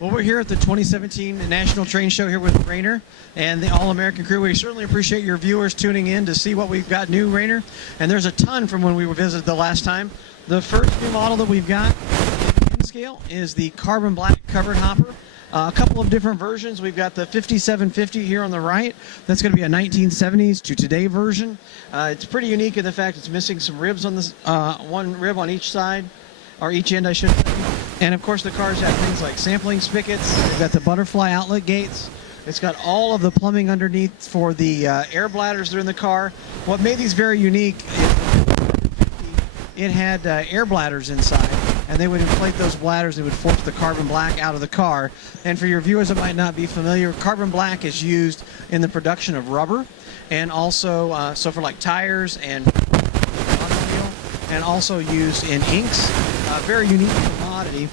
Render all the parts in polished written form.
Well, we're here at the 2017 National Train Show here with Rainer and the All-American crew. We certainly appreciate your viewers tuning in to see what we've got new, Rainer. And there's a ton from when we were visited the last time. The first new model that we've got in scale is the carbon black covered hopper. A couple of different versions. We've got the 5750 here on the right. That's going to be a 1970s to today version. It's pretty unique in the fact it's missing some ribs on this, one rib on each side, or each end, I should say. And of course the cars have things like sampling spigots. They've got the butterfly outlet gates. It's got all of the plumbing underneath for the air bladders that are in the car. What made these very unique is it had air bladders inside, and they would inflate those bladders. They would force the carbon black out of the car. And for your viewers that might not be familiar, carbon black is used in the production of rubber, and also so for like tires and automobile, and also used in inks. Very unique commodity.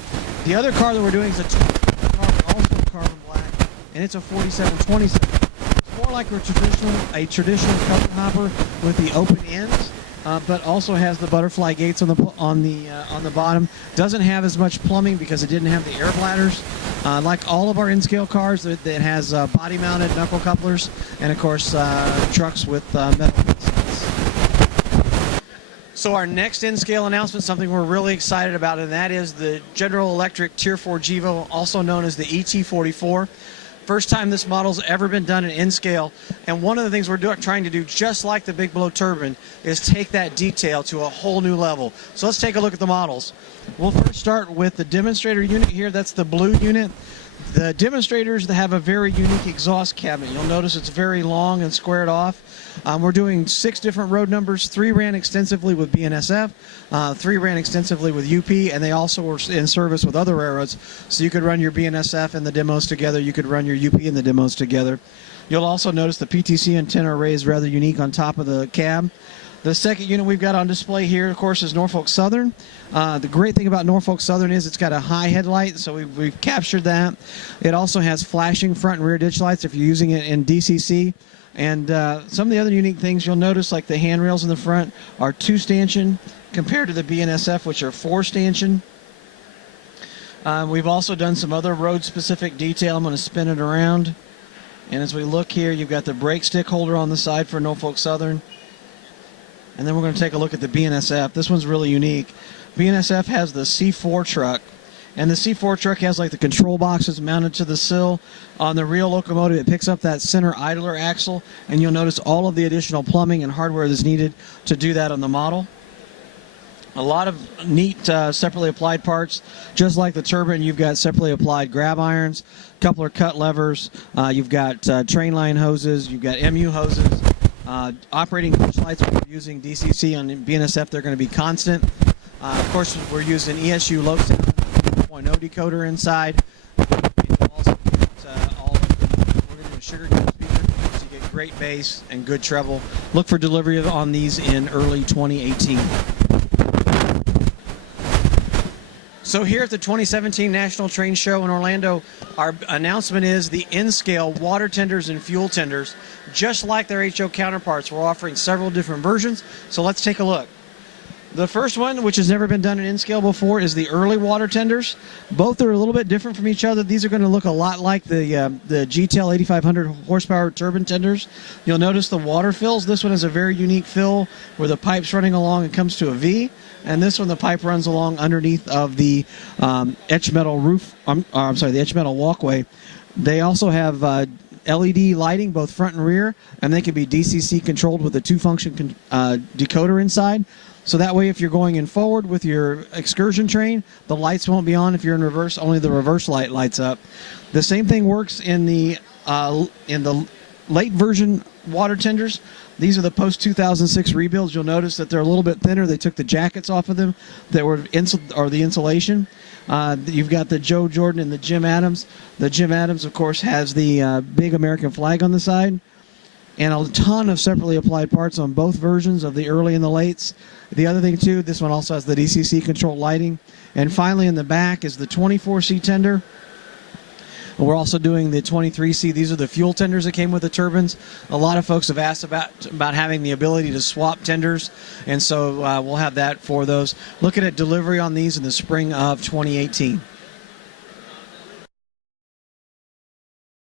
The other car that we're doing is a car also carbon black, and it's a 4727. It's more like a traditional covered hopper with the open ends, but also has the butterfly gates on the bottom. Doesn't have as much plumbing because it didn't have the air bladders. Like all of our in-scale cars, it has body-mounted knuckle couplers, and of course trucks with metal seats. So our next in-scale announcement, something we're really excited about, and that is the General Electric Tier 4 GEVO, also known as the ET44. First time this model's ever been done in scale, and one of the things we're trying to do, just like the big blow turbine, is take that detail to a whole new level. So let's take a look at the models. We'll first start with the demonstrator unit here. That's the blue unit. The demonstrators have a very unique exhaust cabinet. You'll notice it's very long and squared off. We're doing 6 different road numbers. 3 ran extensively with BNSF, 3 ran extensively with UP, and they also were in service with other railroads. So you could run your BNSF and the demos together. You could run your UP and the demos together. You'll also notice the PTC antenna array is rather unique on top of the cab. The second unit we've got on display here, of course, is Norfolk Southern. The great thing about Norfolk Southern is it's got a high headlight, so we've captured that. It also has flashing front and rear ditch lights if you're using it in DCC. And some of the other unique things you'll notice, like the handrails in the front, are 2-stanchion compared to the BNSF, which are 4-stanchion. We've also done some other road-specific detail. I'm going to spin it around. And as we look here, you've got the brake stick holder on the side for Norfolk Southern. And then we're going to take a look at the BNSF. This one's really unique. BNSF has the C4 truck, and the C4 truck has like the control boxes mounted to the sill. On the real locomotive, it picks up that center idler axle, and you'll notice all of the additional plumbing and hardware that's needed to do that on the model. A lot of neat separately applied parts. Just like the turbine, you've got separately applied grab irons, coupler cut levers, you've got train line hoses, you've got MU hoses. Operating push lights, we're using DCC on BNSF, they're going to be constant. Of course, we're using ESU low sound 2.0 decoder inside. And also all of we're going to do a sugar cane speaker, so you get great bass and good treble. Look for delivery on these in early 2018. So here at the 2017 National Train Show in Orlando, our announcement is the in-scale water tenders and fuel tenders. Just like their HO counterparts, we're offering several different versions. So let's take a look. The first one, which has never been done in in-scale before, is the early water tenders. Both are a little bit different from each other. These are going to look a lot like the GTEL 8500 horsepower turbine tenders. You'll notice the water fills. This one has a very unique fill where the pipe's running along and comes to a V. And this one, the pipe runs along underneath of the etched metal roof. The etched metal walkway. They also have LED lighting, both front and rear, and they can be DCC controlled with a 2-function decoder inside. So that way, if you're going in forward with your excursion train, the lights won't be on. If you're in reverse, only the reverse light lights up. The same thing works in the late version water tenders. These are the post-2006 rebuilds. You'll notice that they're a little bit thinner. They took the jackets off of them that were the insulation. You've got the Joe Jordan and the Jim Adams. The Jim Adams, of course, has the big American flag on the side. And a ton of separately applied parts on both versions of the early and the lates. The other thing, too, this one also has the DCC controlled lighting. And finally, in the back is the 24C tender. We're also doing the 23C. These are the fuel tenders that came with the turbines. A lot of folks have asked about having the ability to swap tenders, and so we'll have that for those. Looking at delivery on these in the spring of 2018.